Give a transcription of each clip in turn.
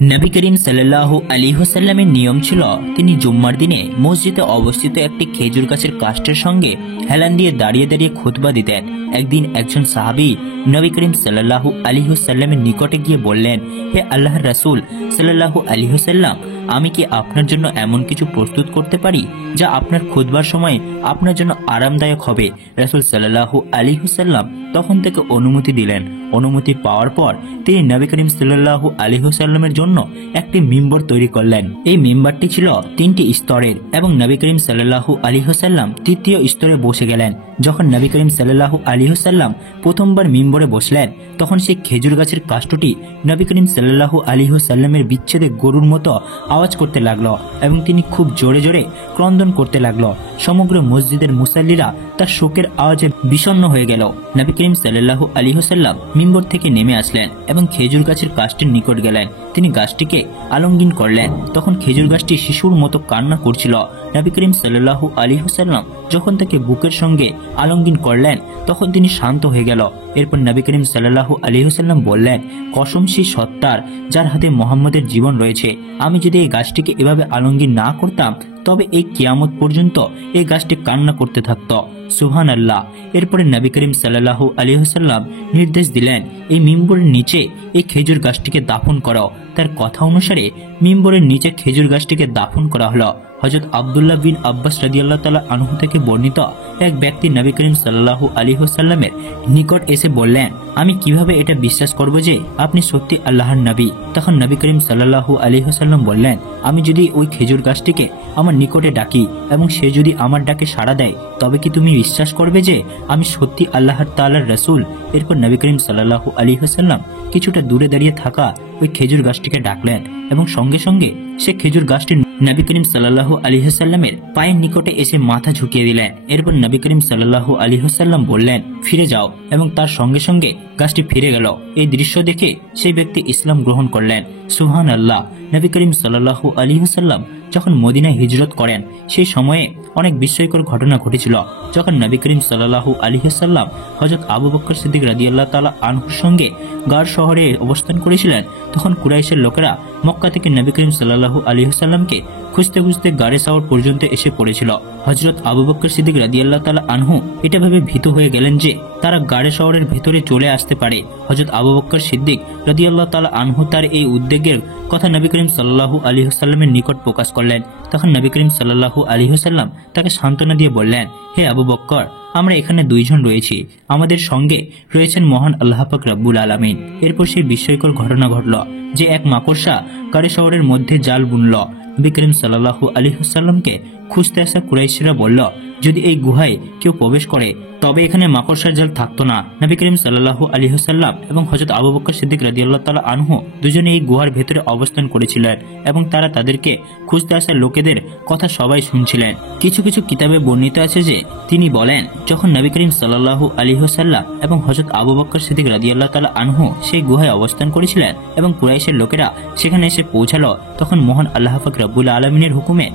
নবী করিম সাল্লাল্লাহু আলাইহি ওয়াসাল্লামের নিয়ম ছিল তিনি জুম্মার দিনে মসজিদে অবস্থিত একটি খেজুর গাছের কাষ্ঠের সঙ্গে হেলান দিয়ে দাঁড়িয়ে দাঁড়িয়ে খুতবা দিতেন। একদিন একজন সাহাবী নবী করিম সাল্লাল্লাহু আলাইহি ওয়াসাল্লামের নিকটে গিয়ে বললেন, হে আল্লাহর রাসূল সাল্লাল্লাহু আলাইহি ওয়াসাল্লাম, আমি কি আপনার জন্য এমন কিছু প্রস্তুত করতে পারি যা আপনার খুতবার সময় আপনার জন্য আরামদায়ক হবে? রাসূল সাল্লাল্লাহু আলাইহি ওয়াসাল্লাম তখন থেকে অনুমতি দিলেন। অনুমতি পাওয়ার পর তিনি নবী করিম সাল্লাল্লাহু আলাইহি ওয়াসাল্লামের জন্য একটি মিম্বর তৈরি করলেন। এই মিম্বরটি ছিল 3টি স্তরের এবং নবী করিম সাল্লাল্লাহু আলাইহি ওয়াসাল্লাম তৃতীয় স্তরে বসে গেলেন। যখন নবী করিম সাল্লাল্লাহু আলাইহি ওয়াসাল্লাম প্রথমবার মিম্বরে বসলেন, তখন সেই খেজুর গাছের কাষ্ঠটি নবী করিম সাল্লাল্লাহু আলাইহি ওয়াসাল্লামের বিচ্ছেদে গরুর মতো আওয়াজ করতে লাগলো এবং তিনি খুব জোরে জোরে ক্রন্দন করতে লাগলো। সমগ্র মসজিদের মুসাল্লিরা তার শোকের আওয়াজে বিষণ্ণ হয়ে গেল। নবী করিম সাল্লাল্লাহু আলাইহি ওয়াসাল্লাম মিম্বর থেকে নেমে আসলেন এবং খেজুর গাছের কাষ্ঠের নিকট গেলেন। তিনি গাছটিকে আলিঙ্গন করলেন। তখন খেজুর গাছটি শিশুর মতো কান্না করছিল। নবী করিম সাল্লাল্লাহু আলাইহি ওয়াসাল্লাম যখন তাকে বুকের সঙ্গে আলিঙ্গন করলেন, তখন তিনি শান্ত হয়ে গেল। এরপর নবী করিম সাল্লাল্লাহু আলাইহি ওয়াসাল্লাম বললেন, কসম সেই সত্তার যার হাতে মুহাম্মদের জীবন রয়েছে, আমি যদি এই গাছটিকে এভাবে আলিঙ্গন না করতাম তবে এই কিয়ামত পর্যন্ত এই গাছটি কান্না করতে থাকত। সুবহানাল্লাহ। এরপরে নবী করিম সাল্লাল্লাহু আলাইহি ওয়াসাল্লাম নির্দেশ দিলেন, এই মিম্বরের নিচে এই খেজুর গাছটিকে দাফন করো। তার কথা অনুসারে মিম্বরের নিচে খেজুর গাছটিকে দাফন করা হলো। হযরত আব্দুল্লাহ বিন আব্বাস রাদিয়াল্লাহু তাআলা আনহু থেকে বর্ণিত এক ব্যক্তি নবী করিম সাল্লাল্লাহু আলাইহি ওয়াসাল্লামের নিকট এসে বললেন, আমি কিভাবে এটা বিশ্বাস করব যে আপনি সত্যি আল্লাহর নবী? তখন নবী করিম সাল্লাল্লাহু আলাইহি ওয়াসাল্লাম বললেন, আমি যদি ওই খেজুর গাছটিকে আমার নিকটে ডাকি এবং সে যদি আমার ডাকে সাড়া দেয়, তবে কি তুমি বিশ্বাস করবে যে আমি সত্যি আল্লাহর তাআলার রাসূল? এরপর নবী করিম সাল্লাল্লাহু আলাইহি ওয়াসাল্লাম কিছুটা দূরে দাঁড়িয়ে থাকা ওই খেজুর গাছটিকে ডাকলেন এবং সঙ্গে সঙ্গে সে খেজুর গাছটি নবী করিম সাল্লাল্লাহু আলাইহি ওয়াসাল্লামের পায়ের নিকটে এসে মাথা ঝুঁকিয়ে দিলেন। এরপর নবী করিম সাল্লাল্লাহু আলাইহি ওয়াসাল্লাম বললেন, ফিরে যাও, এবং তার সঙ্গে সঙ্গে গাছটি ফিরে গেল। এই দৃশ্য দেখে সেই ব্যক্তি ইসলাম গ্রহণ করলেন। সুবহানাল্লাহ। নবী করিম সাল্লাল্লাহু আলাইহি ওয়াসাল্লাম যখন মদিনায় হিজরত করেন, সেই সময়ে অনেক বিস্ময়কর ঘটনা ঘটেছিল। যখন নবী করিম সাল্লাল্লাহু আলাইহি ওয়াসাল্লাম হযরত আবু বকর সিদ্দিক রাদিয়াল্লাহু তাআলা আনহুর সঙ্গে গার শহরে অবস্থান করেছিলেন, তখন কুরাইশের লোকেরা মক্কা থেকে নবী করিম সাল্লাল্লাহু আলাইহি ওয়াসাল্লামকে খুঁজতে খুঁজতে গারে সাওর পর্যন্ত এসে পড়েছিল। হযরত আবু বকর সিদ্দিক রাদিয়াল্লাহু তাআলা আনহু এটা ভেবে ভীত হয়ে গেলেন যে তারা গারে শহরের ভিতরে চলে আসতে পারে। হযরত আবু বকর সিদ্দিক রাদিয়াল্লাহু তাআলা আনহু তার এই উদ্বেগের কথা নবী করিম সাল্লাল্লাহু আলাইহি ওয়াসাল্লামের নিকট প্রকাশ করলেন। তখন নবী করিম সাল্লাল্লাহু আলাইহি ওয়াসাল্লাম তাকে সান্ত্বনা দিয়ে বললেন, হে আবু বকর, আমরা এখানে দুইজন রয়েছি, আমাদের সঙ্গে রয়েছেন মহান আল্লাহ পাক রব্বুল আলামিন। এরপর সেই বিস্ময়কর ঘটনা ঘটল যে এক মাকড়সা গারে শহরের মধ্যে জাল বুনল। নবী করিম সাল্লাল্লাহু আলাইহি ওয়াসাল্লামকে খুঁজতে আসা কুরাইশরা বলল, যদি এই গুহায় কেউ প্রবেশ করে তবে এখানে মাকড়সার জাল থাকতো না। নবী করিম সাল্লাল্লাহু আলাইহি ওয়াসাল্লাম এবং হযরত আবু বকর সিদ্দিক রাদিয়াল্লাহু তাআলা আনহু দুজনে এই গুহার ভেতরে অবস্থান করেছিলেন এবং তারা তাদেরকে খুঁজতে আসা লোকেদের কথা সবাই শুনছিলেন। কিছু কিছু কিতাবে বর্ণিত আছে যে তিনি বলেন, যখন নবী করিম সাল্লাল্লাহু আলাইহি ওয়াসাল্লাম এবং হযরত আবু বকর সিদ্দিক রাদিয়াল্লাহু তাআলা আনহু সেই গুহায় অবস্থান করেছিলেন এবং কুরাইশের লোকেরা সেখানে এসে পৌঁছালো, তখন মহান আল্লাহ পাক রব্বুল আলামিনের হুকুমে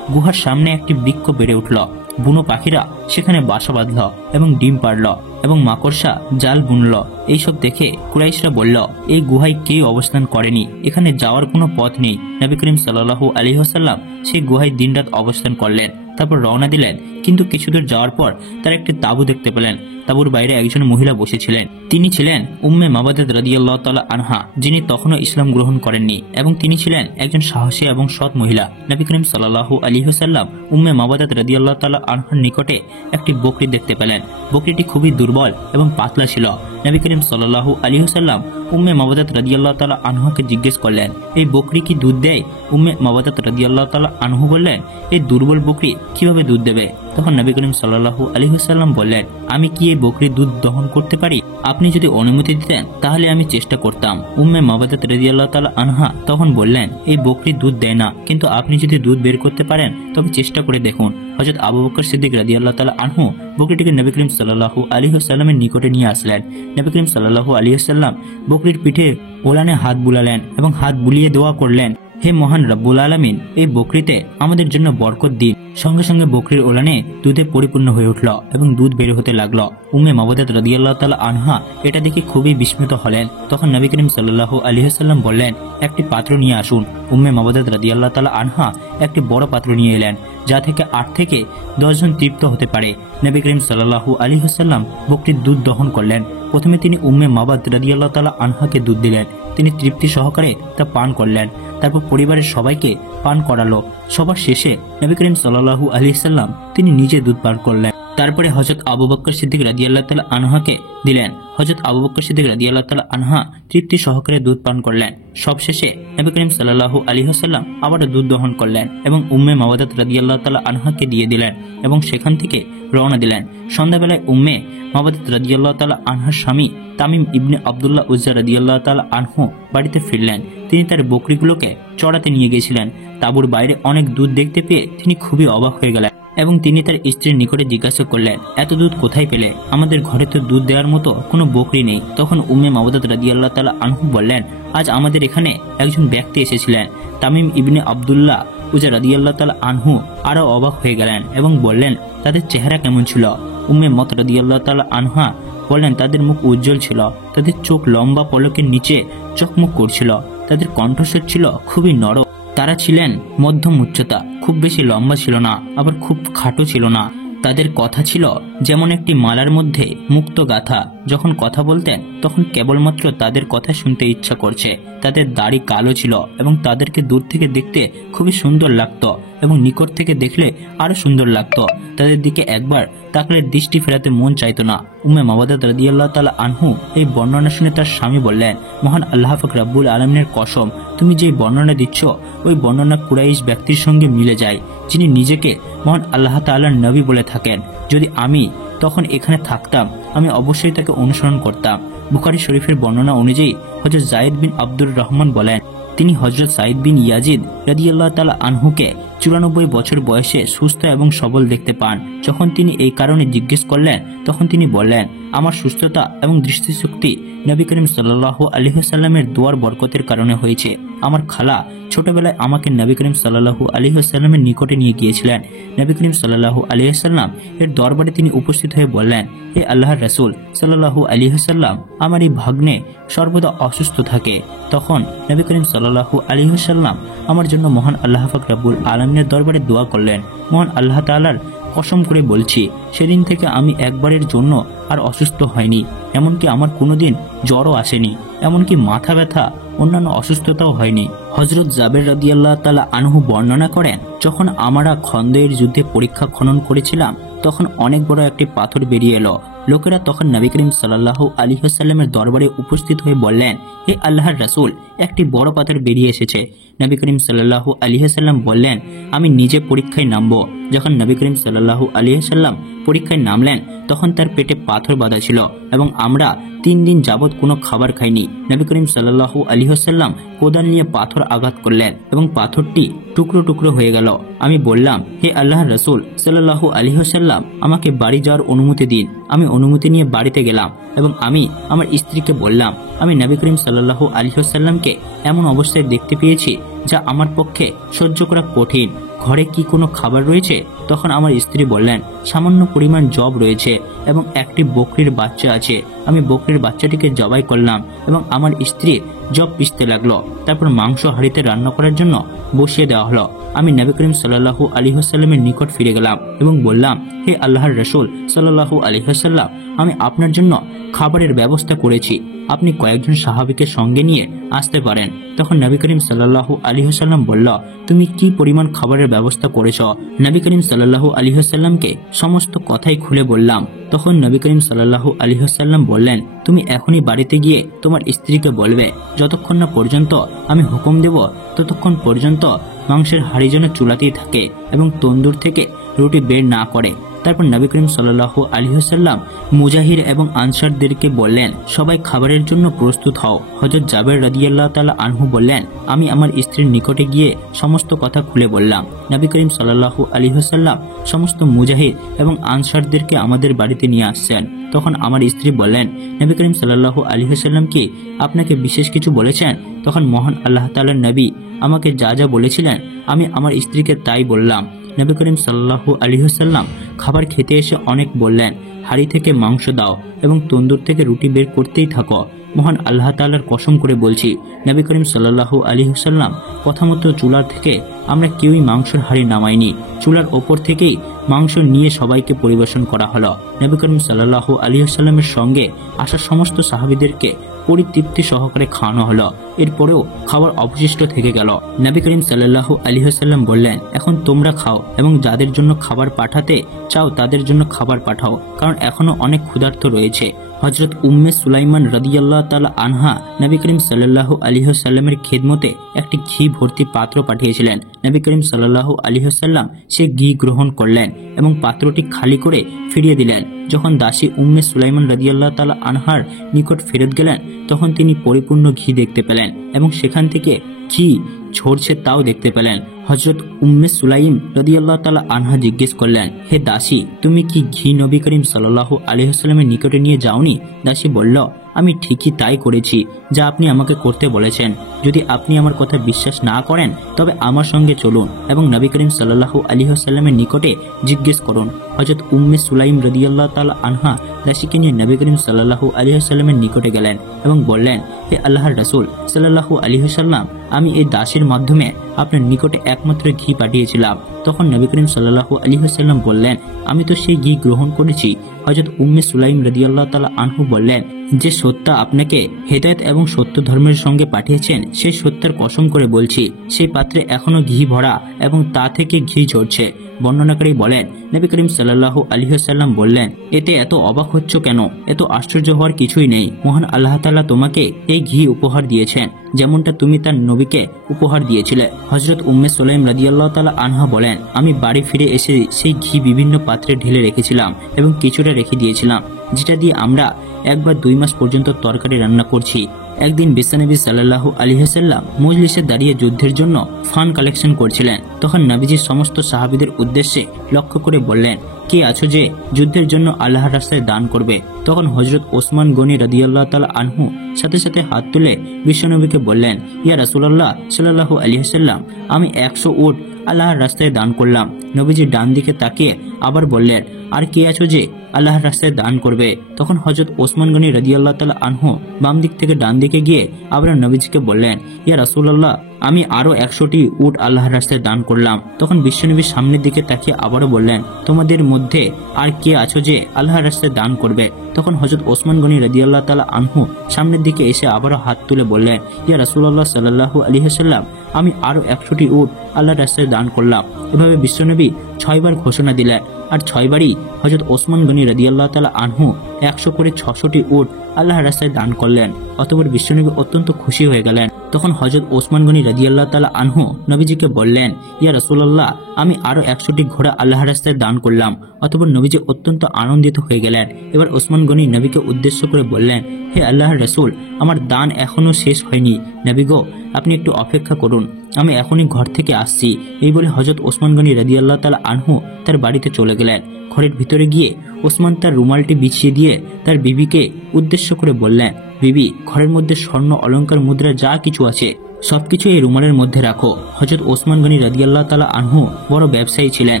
গুহার সামনে একটি বৃক্ষ বেড়ে উঠল। বুনো পাখিরা সেখানে বাসা বাঁধল এবং ডিম পাড়ল এবং মাকড়সা জাল বুনল। এইসব দেখে কুরাইশরা বলল, এই গুহায় কেউ অবস্থান করেনি, এখানে যাওয়ার কোনো পথ নেই। নবী করিম সাল্লাল্লাহু আলাইহি ওয়াসাল্লাম সেই গুহায় দিনরাত অবস্থান করলেন, তারপর রওনা দিলেন। কিন্তু কিছুদূর যাওয়ার পর তারা একটি তাঁবু দেখতে পেলেন। তাঁবুর বাইরে একজন মহিলা বসেছিলেন। তিনি ছিলেন উম্মে মাবাদাত রাদিয়াল্লাহু তাআলা আনহা, যিনি তখনও ইসলাম গ্রহণ করেননি, এবং তিনি ছিলেন একজন সাহসী এবং সৎ মহিলা। নবী করিম সাল্লাল্লাহু আলাইহি ওয়াসাল্লাম উম্মে মাবাদাত রাদিয়াল্লাহু তাআলা আনহার নিকটে একটি বকরি দেখতে পেলেন। বকরিটি খুবই দুর্বল এবং পাতলা ছিল। নবী করিম সাল্লাল্লাহু আলাইহি ওয়াসাল্লাম উম্মে মাবাদাত রাদিয়াল্লাহু তাআলা আনহাকে জিজ্ঞেস করলেন, এই বকরি কি দুধ দেয়? উম্মে মাবাদাত রাদিয়াল্লাহু তাআলা আনহু বললেন, এই দুর্বল বকরি কিভাবে দুধ দেবে? তখন নবী করিম সাল্লাল্লাহু আলাইহি ওয়াসাল্লাম বললেন, আমি কি এই বকরির দুধ দহন করতে পারি? আপনি যদি অনুমতি দিতেন তাহলে আমি চেষ্টা করতাম। উম্মে মাবাদাত রাদিয়াল্লাহু তাআলা আনহা তখন বললেন, এই বকরি দুধ দেয় না, কিন্তু আপনি যদি দুধ বের করতে পারেন তবে চেষ্টা করে দেখুন। হযরত আবু বকর সিদ্দিক রাদিয়াল্লাহু তাআলা আনহু বকরিটিকে নবী করিম সাল্লাল্লাহু আলাইহি ওয়াসাল্লামের নিকটে নিয়ে আসলেন। নবী করিম সাল্লাল্লাহু আলাইহি ওয়াসাল্লাম বকরির পিঠে ওলানে হাত বুলালেন এবং হাত বুলিয়ে দোয়া করলেন, হে মহান রব্বুল আলামিন, এই বকরিতে আমাদের জন্য বরকত দিন। সঙ্গে সঙ্গে বকরির ওলানে দুধে পরিপূর্ণ হয়ে উঠল এবং দুধ বের হতে লাগলো। উম্মে মাওয়াদাত রাদিয়াল্লাহু তাআলা আনহা এটা দেখে খুবই বিস্মিত হলেন। তখন নবী করিম সাল্লাল্লাহু আলাইহি ওয়াসাল্লাম বললেন, একটি পাত্র নিয়ে আসুন। উম্মে মাওয়াদাত রাদিয়াল্লাহু তাআলা আনহা একটি বড় পাত্র নিয়ে এলেন, যা থেকে 8 থেকে 10 জন তৃপ্ত হতে পারে। নবী করিম সাল্লাল্লাহু আলাইহি ওয়াসাল্লাম বকরির দুধ দহন করলেন। প্রথমে তিনি উম্মে মাওয়াদাত রাদিয়াল্লাহু তাআলা আনহাকে দুধ দিলেন। তিনি তৃপ্তি সহকারে তা পান করলেন। তারপর পরিবারের সবাইকে পান করালো। সবার শেষে নবী করিম সাল্লাল্লাহু আলাইহি ওয়াসাল্লাম তিনি নিজে দুধ পান করলেন। তারপরে হযরত আবু বকর সিদ্দিক রাদিয়াল্লাহু তাআলা আনহাকে দিলেন। হযরত আবু বকর সিদ্দিক রাদিয়াল্লাহু তাআলা আনহা তৃপ্তি সহকারে দুধ পান করলেন। সবশেষে নবী করিম সাল্লাল্লাহু আলাইহি ওয়াসাল্লাম আবার দুধ দহন করলেন এবং উম্মে মাওয়াদাত রাদিয়াল্লাহু তাআলা আনহাকে দিয়ে দিলেন এবং সেখান থেকে রওনা দিলেন। সন্ধ্যাবেলায় উম্মে মাওয়াদাত রাদিয়াল্লাহু তাআলা আনহার স্বামী তামিম ইবনে আব্দুল্লাহ উজ্জা রাদিয়াল্লাহু তাআলা আনহু বাড়িতে ফিরলেন। তিনি তার বকরিগুলোকে চড়াতে নিয়ে গিয়েছিলেন। তাঁবুর বাইরে অনেক দুধ দেখতে পেয়ে তিনি খুবই অবাক হয়ে গেলেন এবং তিনি তার স্ত্রীর নিকটে জিজ্ঞাসা করলেন, এত দুধ কোথায় পেলে? আমাদের ঘরে তো দুধ দেওয়ার মতো কোনো বকরি নেই। তখন উম্মে মাওয়াদাত রাদিয়াল্লাহু তাআলা আনহু বললেন, আজ আমাদের এখানে একজন ব্যক্তি এসেছিলেন। তামিম ইবনে আব্দুল্লাহ উজ্জা রাদিয়াল্লাহু তাআলা আনহু আরো অবাক হয়ে গেলেন এবং বললেন, তাদের চেহারা কেমন ছিল? উম্মে মাওয়াদাত রাদিয়াল্লাহু তাআলা আনহা বললেন, তাদের মুখ উজ্জ্বল ছিল, তাদের চোখ লম্বা পলকের নিচে চকমক করছিল, তাদের কণ্ঠস্বর ছিল খুবই নরম। তারা ছিলেন মধ্যম উচ্চতা, খুব বেশি লম্বা ছিল না, আবার খুব খাটো ছিল না। তাদের কথা ছিল যেমন একটি মালার মধ্যে মুক্ত গাথা। যখন কথা বলতেন তখন কেবলমাত্র তাদের কথা শুনতে ইচ্ছা করছে। তাদের দাড়ি কালো ছিল এবং তাদেরকে দূর থেকে দেখতে খুবই সুন্দর লাগতো এবং নিকট থেকে দেখলে আরো সুন্দর লাগতো। তাদের দিকে একবার তাকলে দৃষ্টি ফেরাতে মন চাইতো না। উম্মে মাওয়াদাত রাদিয়াল্লাহু তাআলা আনহু এই বর্ণনা শুনে তার স্বামী বললেন, মহান আল্লাহ পাক রব্বুল আলামিনের কসম, তুমি যে বর্ণনা দিচ্ছ ওই বর্ণনা কুরাইশ ব্যক্তির সঙ্গে মিলে যায়, যিনি নিজেকে মহান আল্লাহ তাআলার নবী বলে থাকেন। যদি আমি তখন এখানে থাকতাম আমি অবশ্যই তাকে অনুসরণ করতাম। বুখারী শরীফের বর্ণনা অনুযায়ী হযরত যায়েদ বিন আব্দুর রহমান বলেন, তিনি হযরত সাঈদ বিন ইয়াজিদ রাদিয়াল্লাহু তাআলা আনহুকে 94 বছর বয়সে সুস্থ এবং সবল দেখতে পান। যখন তিনি এই কারণে জিজ্ঞেস করলেন তখন তিনি বললেন, আমার সুস্থতা এবং দৃষ্টিশক্তি নবী করিম সাল্লাল্লাহু আলাইহি ওয়াসাল্লামের দোয়ার বরকতের কারণে হয়েছে। আমার খালা ছোটবেলায় আমাকে নবী করিম সাল্লাল্লাহু আলাইহি ওয়াসাল্লামের নিকটে নিয়ে গিয়েছিলেন। নবী করিম সাল্লাল্লাহু আলাইহি ওয়াসাল্লাম এর দরবারে তিনি উপস্থিত হয়ে বললেন, হে আল্লাহর রাসূল সাল্লাল্লাহু আলাইহি ওয়াসাল্লাম, আমার এই ভাগ্নে সর্বদা অসুস্থ থাকে। তখন নবী করিম সাল্লাল্লাহু আলাইহি ওয়াসাল্লাম আমার জন্য মহান আল্লাহ পাক রব্বুল আলামিনের দরবারে দোয়া করলেন। মহান আল্লাহ তাআলার কসম করে বলছি, সেদিন থেকে আমি একবারের জন্য আর অসুস্থ হয়নি। এমনকি আমার কোনোদিন জ্বরও আসেনি, এমনকি মাথা ব্যথা অন্যান্য অসুস্থতাও হয়নি। হযরত জাবের রাদিয়াল্লাহু তাআলা আনহু বর্ণনা করেন, যখন আমরা খন্দকের যুদ্ধে পরীক্ষা খনন করেছিলাম তখন অনেক বড় একটি পাথর বেরিয়ে এলো। লোকেরা তখন নবী করিম সাল্লাল্লাহু আলাইহি ওয়াসাল্লামের দরবারে উপস্থিত হয়ে বললেন, হে আল্লাহর রাসূল, একটি বড় পাথর বেরিয়ে এসেছে। নবী করিম সাল্লাল্লাহু আলাইহি ওয়াসাল্লাম বললেন, আমি নিজে পরীক্ষায় নামবো। যখন নবী করিম সাল্লাল্লাহু আলাইহি ওয়াসাল্লাম পরীক্ষায় নামলেন তখন তার পেটে পাথর বাঁধা ছিল এবং আমরা 3 দিন যাবত কোনো খাবার খাইনি। নবী করিম সাল্লাল্লাহু আলাইহি ওয়াসাল্লাম কোদাল নিয়ে পাথর আঘাত করলেন এবং পাথরটি টুকরো টুকরো হয়ে গেল। আমি বললাম, হে আল্লাহর রাসূল সাল্লাল্লাহু আলাইহি ওয়াসাল্লাম, আমাকে বাড়ি যাওয়ার অনুমতি দিন। আমি অনুমতি নিয়ে বাড়িতে গেলাম এবং আমি আমার স্ত্রীকে বললাম, আমি নবী করিম সাল্লাল্লাহু আলাইহি ওয়াসাল্লামকে এমন অবস্থায় দেখতে পেয়েছি যা আমার পক্ষে সহ্য করা কঠিন। ঘরে কি কোনো খাবার রয়েছে? তখন আমার স্ত্রী বললেন, সামান্য পরিমাণ জব রয়েছে এবং একটি বকরির বাচ্চা আছে। আমি বকরির বাচ্চাটিকে জবাই করলাম এবং আমার স্ত্রী জব পিষতে লাগলো। তারপর মাংস হাঁড়িতে রান্না করার জন্য বসিয়ে দেওয়া হলো। আমি নবী করিম সাল্লাল্লাহু আলাইহি ওয়াসাল্লামের নিকট ফিরে গেলাম এবং বললাম, হে আল্লাহর রাসূল সাল্লাল্লাহু আলাইহি ওয়াসাল্লাম, আমি আপনার জন্য খাবারের ব্যবস্থা করেছি, আপনি কয়েকজন সাহাবীকে সঙ্গে নিয়ে আসতে পারেন। তখন নবী করিম সাল্লাল্লাহু আলাইহি ওয়াসাল্লাম বলল, তুমি কি পরিমাণ খাবারের ব্যবস্থা করেছো? নবী করিম সাল্লাল্লাহু আলাইহি ওয়াসাল্লামকে সমস্ত কথাই খুলে বললাম। তখন নবী করিম সাল্লাল্লাহু আলাইহি ওয়াসাল্লাম বললেন, তুমি এখনই বাড়িতে গিয়ে তোমার স্ত্রীকে বলবে, যতক্ষণ না পর্যন্ত আমি হুকুম দেব ততক্ষণ পর্যন্ত মাংসের হাঁড়ি যেন চুলাতেই থাকে এবং তন্দুর থেকে রুটি বের না করে। তারপর নবী করিম সাল্লাল্লাহু আলাইহি ওয়াসাল্লাম মুজাহির এবং আনসারদেরকে বললেন, সবাই খাবারের জন্য প্রস্তুত হও। হযরত জাবের রাদিয়াল্লাহু তাআলা আনহু বললেন, আমি আমার স্ত্রীর নিকটে গিয়ে সমস্ত কথা খুলে বললাম। নবী করিম সাল্লাল্লাহু আলাইহি ওয়াসাল্লাম সমস্ত মুজাহিদ এবং আনসারদেরকে আমাদের বাড়িতে নিয়ে আসছেন। তখন আমার স্ত্রী বললেন, নবী করিম সাল্লাল্লাহু আলাইহি ওয়াসাল্লাম কি আপনাকে বিশেষ কিছু বলেছেন? তখন মহান আল্লাহ তাআলার নবী আমাকে যা যা বলেছিলেন আমি আমার স্ত্রীকে তাই বললাম। নবী করিম সাল্লাল্লাহু আলাইহি ওয়াসাল্লাম খাবার খেতে এসে অনেক বললেন, হাড়ি থেকে মাংস দাও এবং তন্দুর থেকে রুটি বের করতেই থাকো। মহান আল্লাহ তাআলার কসম করে বলছি, নবী করিম সাল্লাল্লাহু আলাইহি ওয়াসাল্লাম কথা মতো চুলা থেকে আমরা কেউই মাংসের হাড়ি নামাইনি। চুলার ওপর থেকেই মাংস নিয়ে সবাইকে পরিবেশন করা হলো। নবী করিম সাল্লাল্লাহু আলাইহি ওয়াসাল্লামের সঙ্গে আসা সমস্ত সাহাবীদেরকে পরিতৃপ্তি সহকারে খাওয়ানো হলো। এরপরেও খাবার অবশিষ্ট থেকে গেল। নবী করিম সাল্লাল্লাহু আলাইহি ওয়াসাল্লাম বললেন, এখন তোমরা খাও এবং যাদের জন্য খাবার পাঠাতে চাও তাদের জন্য খাবার পাঠাও, কারণ এখনো অনেক ক্ষুধার্ত রয়েছে। হযরত উম্মে সুলাইমান রাদিয়াল্লাহু তাআলা আনহা নবী করিম সাল্লাল্লাহু আলাইহি ওয়াসাল্লামের খেদমতে একটি ঘি ভর্তি পাত্র পাঠিয়েছিলেন। নবী করিম সাল্লাল্লাহু আলাইহি ওয়াসাল্লাম সে ঘি গ্রহণ করলেন এবং পাত্রটি খালি করে ফিরিয়ে দিলেন। যখন দাসী উম্মে সুলাইমান রাদিয়াল্লাহু তাআলা আনহার নিকট ফেরত গেলেন, তখন তিনি পরিপূর্ণ ঘি দেখতে পেলেন এবং সেখান থেকে ঘি ঝরছে তাও দেখতে পেলেন। হযরত উম্মে সুলাইম রাদিয়াল্লাহু তাআলা আনহা জিজ্ঞেস করলেন, হে দাসী, তুমি কি ঘি নবী করিম সাল্লাল্লাহু আলাইহি ওয়াসাল্লামের নিকটে নিয়ে যাওনি? দাসী বলল, আমি ঠিকই তাই করেছি যা আপনি আমাকে করতে বলেছেন। যদি আপনি আমার কথা বিশ্বাস না করেন তবে আমার সঙ্গে চলুন এবং নবী করিম সাল্লাল্লাহু আলাইহি ওয়াসাল্লামের নিকটে জিজ্ঞেস করুন। হযরত উম্মে সুলাইম রাদিয়াল্লাহু তাআলা আনহা দাসীকে নিয়ে নবী করিম সাল্লাল্লাহু আলাইহি ওয়াসাল্লামের নিকটে গেলেন এবং বললেন, হে আল্লাহর রাসূল সাল্লাল্লাহু আলাইহি ওয়াসাল্লাম, আমি এই দাসীর মাধ্যমে আপনার নিকটে একমাত্র ঘি পাঠিয়েছিলাম। তখন নবী করিম সাল্লাল্লাহু আলাইহি ওয়াসাল্লাম বললেন, আমি তো সেই ঘি গ্রহণ করেছি। হযরত উম্মে সুলাইম রাদিয়াল্লাহু তাআলা আনহু বললেন, যে সত্তা আপনাকে হেদায়েত এবং সত্য ধর্মের সঙ্গে পাঠিয়েছেন সেই সত্যার কসম করে বলছি, সেই পাত্রে এখনো ঘি ভরা এবং তা থেকে ঘি ঝরছে। বর্ণনাকারী বলেন, নবী করিম সাল্লাল্লাহু আলাইহি ওয়াসাল্লাম বললেন, এতে এত অবাক হচ্ছ কেন? এত আশ্চর্য হওয়ার কিছুই নেই। মহান আল্লাহ তাআলা তোমাকে এই ঘি উপহার দিয়েছেন, যেমনটা তুমি তার নবীকে উপহার দিয়েছিলে। হযরত উম্মে সুলাইম রাদিয়াল্লাহু তাআলা আনহা বলেন, আমি বাড়ি ফিরে এসে সেই ঘি বিভিন্ন পাত্রে ঢেলে রেখেছিলাম এবং কিছুটা রেখে দিয়েছিলাম, যেটা দিয়ে আমরা 1 বা 2 মাস পর্যন্ত তরকারি রান্না করছি। একদিন বিশ্বনবী সাল্লাল্লাহু আলাইহি ওয়াসাল্লাম মজলিসে দাঁড়িয়ে যুদ্ধের জন্য ফান্ড কালেকশন করছিলেন। তখন নবীজি সমস্ত সাহাবীদের উদ্দেশ্যে লক্ষ্য করে বললেন, কে আছো যে যুদ্ধের জন্য আল্লাহর রাস্তায় দান করবে? তখন হযরত ওসমান গনি রাদিয়াল্লাহু তাআলা আনহু সাথে সাথে হাত তুলে বিশ্বনবীকে বললেন, ইয়া রাসূলুল্লাহ সাল্লাল্লাহু আলাইহি ওয়াসাল্লাম, আমি 100 উট আল্লাহর রাস্তায় দান করলাম। নবীজি ডান দিকে তাকিয়ে আবার বললেন, আর কে আছো যে আল্লাহর রাস্তায় দান করবে? তখন হযরত ওসমান গনি রাদিয়াল্লাহু তাআলা আনহু বাম দিক থেকে ডান দিকে গিয়ে আবার নবীজিকে বললেন, ইয়া রাসূলুল্লাহ, আমি আরো 100টি উট আল্লাহর রাস্তায় দান করলাম। তখন বিশ্বনবী সামনের দিকে তাকিয়ে আবারও বললেন, তোমাদের মধ্যে আর কে আছো যে আল্লাহর রাস্তায় দান করবে? তখন হযরত ওসমান গনি রাদিয়াল্লাহু তাআলা আনহু সামনের দিকে এসে আবারও হাত তুলে বললেন, ইয়া রাসূলুল্লাহ সাল্লাল্লাহু আলাইহি ওয়াসাল্লাম, আমি আরো 100টি উট আল্লাহর রাস্তায় দান করলাম। এভাবে বিশ্বনবী 6 বার ঘোষণা দিলেন, আর 6 বারই হযরত ওসমান গনি রাদিয়াল্লাহু তাআলা আনহু 100 করে 600টি উট আল্লাহর রাস্তায় দান করলেন। অতঃপর বিশ্বনবী অত্যন্ত খুশি হয়ে গেলেন। তখন হযরত ওসমান গনি রাদিয়াল্লাহু তাআলা আনহু নবীজিকে বললেন, ইয়া রাসূলুল্লাহ, আমি আরো 100টি ঘোড়া আল্লাহর রাস্তায় দান করলাম। অতঃপর নবীজি অত্যন্ত আনন্দিত হয়ে গেলেন। এবার ওসমান গনি নবীকে উদ্দেশ্য করে বললেন, হে আল্লাহর রাসূল, আমার দান এখনো শেষ হয়নি। নবী গো, আপনি একটু অপেক্ষা করুন, আমি এখনই ঘর থেকে আসছি। এই বলে হযরত ওসমান গনি রাদিয়াল্লাহু তাআলা আনহু তার বাড়িতে চলে গেলেন। ঘরের ভিতরে গিয়ে ওসমান তার রুমালটি বিছিয়ে দিয়ে তার বিবিকে উদ্দেশ্য করে বললেন, বিবি, ঘরের মধ্যে স্বর্ণ অলংকার মুদ্রা যা কিছু আছে সবকিছু এই রুমালের মধ্যে রাখো। হযরত ওসমান গনি রাদিয়াল্লাহু তাআলা আনহু বড় ব্যবসায়ী ছিলেন,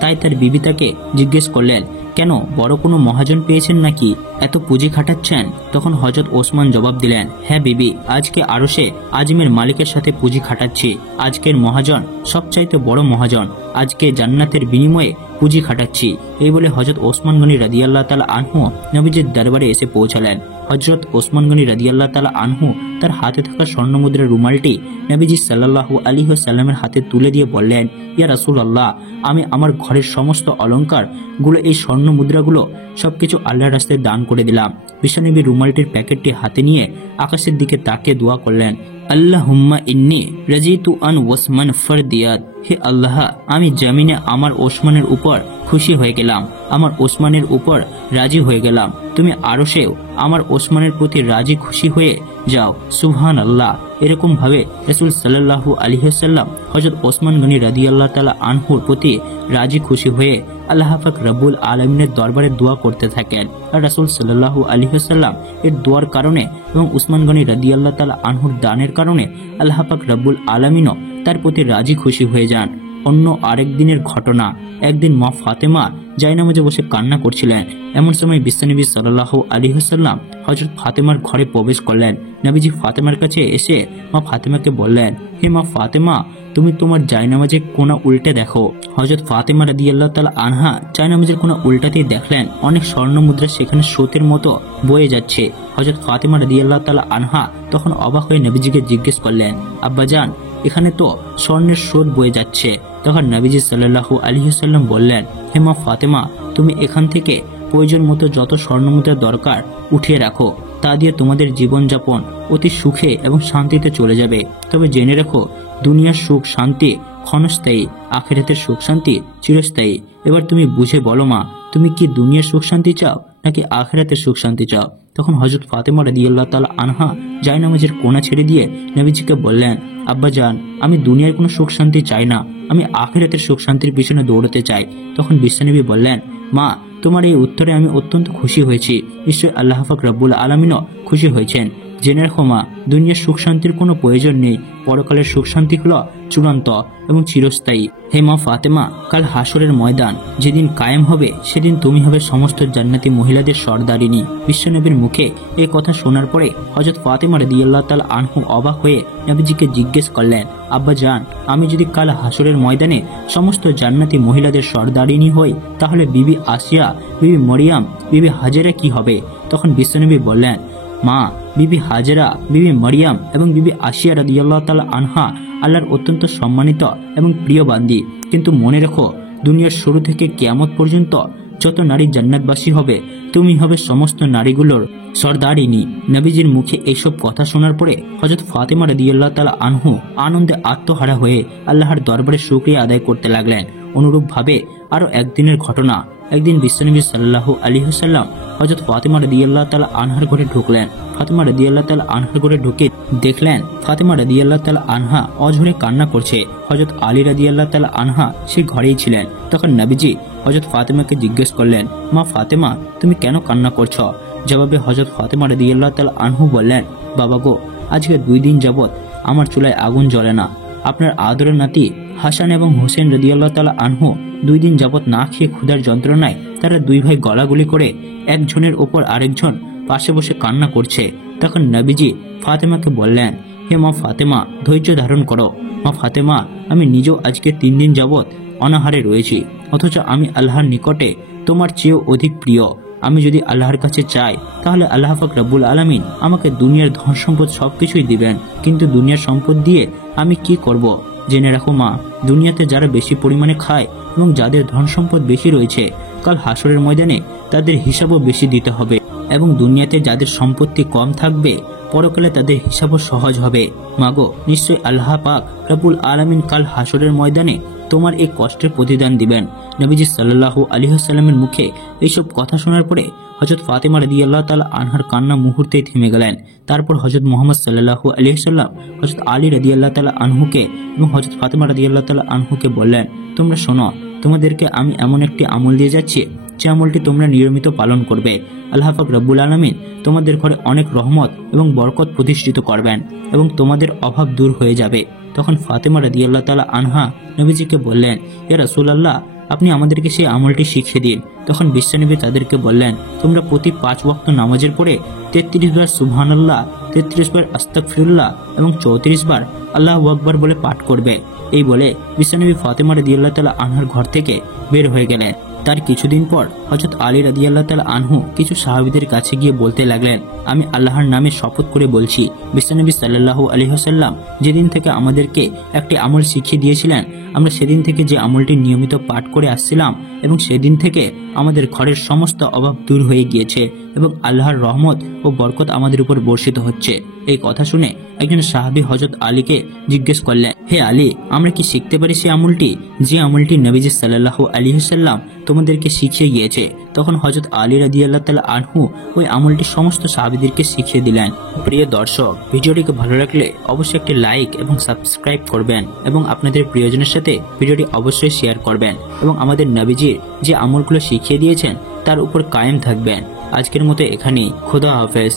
তাই তার বিবি তাকে জিজ্ঞেস করলেন, কেন, বড় কোনো মহাজন পেয়েছেন নাকি, এত পুঁজি খাটাচ্ছেন? তখন হযরত ওসমান জবাব দিলেন, হ্যাঁ বিবি, আজকে আরশে আজমের মালিকের সাথে পুঁজি খাটাচ্ছি। আজকের মহাজন সবচাইতে বড় মহাজন, আজকে জান্নাতের বিনিময়ে পুঁজি খাটাচ্ছি। এই বলে হযরত ওসমান গনি রাদিয়াল্লাহু তাআলা আনহু নবীজির দরবারে এসে পৌঁছালেন। হযরত ওসমান গনি রাদিয়াল্লাহু তাআলা আনহু তার হাতে থাকা স্বর্ণমুদ্রার রুমালটি নবীজি সাল্লাল্লাহু আলাইহি ওয়াসাল্লামের হাতে তুলে দিয়ে বললেন, ইয়া রাসূলুল্লাহ, আমি আমার ঘরের সমস্ত অলংকার গুলো, এই স্বর্ণ মুদ্রাগুলো সবকিছু আল্লাহর রাস্তায় দান করে দিলাম। বিশ্বনবী রুমালটির প্যাকেটটি হাতে নিয়ে আকাশের দিকে তাকিয়ে দোয়া করলেন, আল্লাহুম্মা ইন্নী রাজিতু আন ওসমান ফারদিয়াত, হে আল্লাহ, আমি জমিনে আমার ওসমানের উপর খুশি হয়ে গেলাম, আমার ওসমানের উপর রাজি হয়ে গেলাম। তুমি আরশেও আমার ওসমানের প্রতি রাজি খুশি হয়ে যাও। সুবহানাল্লাহ। এরকম ভাবে রাসূল সাল্লাল্লাহু আলাইহি ওয়াসাল্লাম হযরত ওসমান গনি রাদিয়াল্লাহু তাআলা আনহুর প্রতি রাজি খুশি হয়ে আল্লাহ পাক রব্বুল আলামিনের দরবারে দোয়া করতে থাকেন। আর রাসূল সাল্লাল্লাহু আলাইহি ওয়াসাল্লাম এর দোয়ার কারণে এবং ওসমান গনি রাদিয়াল্লাহু তাআলা আনহুর দানের কারণে আল্লাহ পাক রব্বুল আলামিনও তার প্রতি রাজি খুশি হয়ে যান। অন্য আরেক দিনের ঘটনা। একদিন মা ফাতেমা জায়নামাজে বসে কান্না করছিলেন। এমন সময় বিশ্বনবী সাল্লাল্লাহু আলাইহি ওয়াসাল্লাম হযরত ফাতেমার ঘরে প্রবেশ করলেন। নবীজি ফাতেমার কাছে এসে মা ফাতেমাকে বললেন, হে মা ফাতেমা, তুমি তোমার জায়নামাজের কোনা উল্টে দেখো। হযরত ফাতেমা রাদিয়াল্লাহু তাআলা আনহা জায়নামাজের কোনা উল্টাতেই দেখলেন অনেক স্বর্ণ মুদ্রা সেখানে স্রোতের মতো বয়ে যাচ্ছে। হযরত ফাতেমা রাদিয়াল্লাহু তাআলা আনহা তখন অবাক হয়ে নবীজিকে জিজ্ঞেস করলেন, আব্বাজান, এখানে তো স্বর্ণের স্রোত বয়ে যাচ্ছে। তখন নবীজি সাল্লাল্লাহু আলাইহি ওয়াসাল্লাম বললেন, হে মা ফাতেমা, তুমি এখান থেকে প্রয়োজন মতো যত স্বর্ণ মুদ্রা দরকার উঠিয়ে রাখো, তা দিয়ে তোমাদের জীবনযাপন অতি সুখে এবং শান্তিতে চলে যাবে। তবে জেনে রাখো, দুনিয়ার সুখ শান্তি ক্ষণস্থায়ী, আখিরাতের সুখ শান্তি চিরস্থায়ী। এবার তুমি বুঝে বলো মা, তুমি কি দুনিয়ার সুখ শান্তি চাও নাকি আখিরাতের সুখ শান্তি চাও? তখন হযরত ফাতেমা রাদিয়াল্লাহু তাআলা আনহা জায়নামাজের কোণা ছেড়ে দিয়ে নবীজিকে বললেন, আব্বাজান, আমি দুনিয়ার কোনো সুখ শান্তি চাই না, আমি আখিরাতের সুখ শান্তির পিছনে দৌড়াতে চাই। তখন বিশ্বনবী বললেন, মা, তোমার এই উত্তরে আমি অত্যন্ত খুশি হয়েছি। নিশ্চয়ই আল্লাহ পাক রব্বুল আলামিনও খুশি হয়েছেন। জেনে রাখো মা, দুনিয়ার সুখ শান্তির কোনো প্রয়োজন নেই। পরকালের সুখ শান্তি হলো চূড়ান্ত এবং চিরস্থায়ী। হে মা ফাতেমা, কাল হাসরের ময়দান যেদিন কায়েম হবে, সেদিন তুমি হবে সমস্ত জান্নাতি মহিলাদের সর্দারিনী। বিশ্বনবীর মুখে এই কথা শোনার পরে হযরত ফাতেমা রাদিয়াল্লাহু তাআলা আনহু অবাক হয়ে নবীজিকে জিজ্ঞেস করলেন, আব্বা জান, আমি যদি কাল হাসরের ময়দানে সমস্ত জান্নাতি মহিলাদের সর্দারিনী হই, তাহলে বিবি আসিয়া, বিবি মরিয়াম, বিবি হাজেরা কি হবে? তখন বিশ্বনবী বললেন, মা, বিবি হাজেরা, বিবি মরিয়াম এবং বিবি আসিয়া রাদিয়াল্লাহু তাআলা আনহা আল্লাহর অত্যন্ত সম্মানিত এবং প্রিয় বান্দি। কিন্তু মনে রেখো, দুনিয়ার শুরু থেকে কিয়ামত পর্যন্ত যত নারী জান্নাতবাসী হবে, তুমি হবে সমস্ত নারীগুলোর সর্দারিনী। নবীজির মুখে এইসব কথা শোনার পরে হযরত ফাতেমা রাদিয়াল্লাহু তাআলা আনহু আনন্দে আত্মহারা হয়ে আল্লাহর দরবারে শুকরিয়া আদায় করতে লাগলেন। অনুরূপভাবে আরো একদিনের ঘটনা। একদিন বিশ্বনবী সাল্লাল্লাহু আলাইহি ওয়াসাল্লাম হযরত ফাতেমা রাদিয়াল্লাহু তাআলা আনহার ঘরে ঢুকলেন। ফাতেমা রাদিয়াল্লাহু তাআলা আনহার ঘরে ঢুকে দেখলেন ফাতেমা রাদিয়াল্লাহু তাআলা আনহা অঝরে কান্না করছে। হযরত আলী রাদিয়াল্লাহু তাআলা আনহা সেই ঘরেই ছিলেন। তখন নবীজি হযরত ফাতেমাকে জিজ্ঞেস করলেন, মা ফাতেমা, তুমি কেন কান্না করছো? জবাবে হযরত ফাতেমা রাদিয়াল্লাহু তাআলা আনহু বললেন, বাবা গো, আজকে 2 দিন যাবত আমার চুলায় আগুন জ্বলে না। আপনার আদরের নাতি হাসান এবং হোসেন রাদিয়াল্লাহু তাআলা আনহু 2 দিন যাবত না খেয়ে ক্ষুধার যন্ত্রণায় তারা 2 ভাই গলাগুলি করে একজনের ওপর আরেকজন পাশে বসে কান্না করছে। তখন নবীজি ফাতেমাকে বললেন, হে মা ফাতেমা, ধৈর্য ধারণ করো। মা ফাতেমা, আমি নিজেও আজকে 3 দিন যাবত অনাহারে রয়েছি, অথচ আমি আল্লাহর নিকটে তোমার চেয়েও অধিক প্রিয়। আমি যদি আল্লাহর কাছে চাই, তাহলে আল্লাহ পাক রব্বুল আলামিন আমাকে দুনিয়ার ধন সম্পদ সবকিছুই দিবেন। কিন্তু দুনিয়ার সম্পদ দিয়ে আমি কি করব? জেনে রাখো মা, দুনিয়াতে যারা বেশি পরিমাণে খায় এবং যাদের ধন সম্পদ বেশি রয়েছে, কাল হাসরের ময়দানে তাদের হিসাবও বেশি দিতে হবে। এবং দুনিয়াতে যাদের সম্পত্তি কম থাকবে, পরকালে তাদের হিসাবও সহজ হবে। মাগো, নিশ্চয়ই আল্লাহ পাক রব্বুল আলামিন কাল হাসরের ময়দানে তোমার এই কষ্টের প্রতিদান দিবেন। নবীজি সাল্লাল্লাহু আলাইহি ওয়াসাল্লামের মুখে এইসব কথা শোনার পরে হযরত ফাতেমা রাদিয়াল্লাহু তাআলা আনহার কান্না মুহূর্তেই থেমে গেলেন। তারপর হযরত মুহাম্মদ সাল্লাল্লাহু আলাইহি ওয়াসাল্লাম হযরত আলী রাদিয়াল্লাহু তাআলা আনহুকে এবং হযরত ফাতেমা রাদিয়াল্লাহু তাআলা আনহুকে বললেন, তোমরা শোনো, তোমাদেরকে আমি এমন একটি আমল দিয়ে যাচ্ছি, যে আমলটি তোমরা নিয়মিত পালন করবে। আল্লাহ পাক রব্বুল আলামিন তোমাদের ঘরে অনেক রহমত এবং বরকত প্রতিষ্ঠিত করবেন এবং তোমাদের অভাব দূর হয়ে যাবে। তখন ফাতেমা রাদিয়াল্লাহু তাআলা আনহা নবীজিকে বললেন, ইয়া রাসূলুল্লাহ, আপনি আমাদেরকে সেই আমলটি শিখিয়ে দিন। তখন বিশ্বনবী তাদেরকে বললেন, তোমরা প্রতি 5 ওয়াক্ত নামাজের পরে 33 বার সুবহানাল্লাহ, 33 বার আস্তাগফিরুল্লাহ এবং 34 বার আল্লাহু আকবার বলে পাঠ করবে। এই বলে বিশ্বনবী ফাতেমা রাদিয়াল্লাহু তাআলা আনহার ঘর থেকে বের হয়ে গেলেন। তার কিছুদিন পর হযরত আলী রাদিয়াল্লাহু তাআলা আনহু কিছু সাহাবীদের কাছে গিয়ে বলতে লাগলেন, আমি আল্লাহর নামে শপথ করে বলছি, বিশ্বনবী সাল্লাল্লাহু আলাইহি ওয়াসাল্লাম যেদিন থেকে আমাদেরকে একটি আমল শিখিয়ে দিয়েছিলেন, আমরা সেদিন থেকে যে আমলটি নিয়মিত পাঠ করে আসছিলাম এবং সেদিন থেকে আমাদের ঘরের সমস্ত অভাব দূর হয়ে গিয়েছে এবং আল্লাহর রহমত ও বরকত আমাদের উপর বর্ষিত হচ্ছে। এই কথা শুনে একজন সাহাবী হযরত আলীকে জিজ্ঞেস করলেন, হে আলী, আমরা কি শিখতে পারি সেই আমলটি, যে আমলটি নবীজি সাল্লাল্লাহু আলাইহি ওয়াসাল্লাম তোমাদেরকে শিখিয়ে গিয়েছে? তখন হযরত আলী রাদিয়াল্লাহু তাআলা আনহু ওই আমলটি সমস্ত সাহাবীদেরকে শিখিয়ে দিলেন। প্রিয় দর্শক, ভিডিওটিকে ভালো লাগলে অবশ্যই একটি লাইক এবং সাবস্ক্রাইব করবেন এবং আপনাদের প্রিয়জনের সাথে ভিডিওটি অবশ্যই শেয়ার করবেন এবং আমাদের নবীজির যে আমলগুলো শিখিয়ে দিয়েছেন তার উপর কায়েম থাকবেন। আজকের মতো এখানেই, খোদা হাফেজ।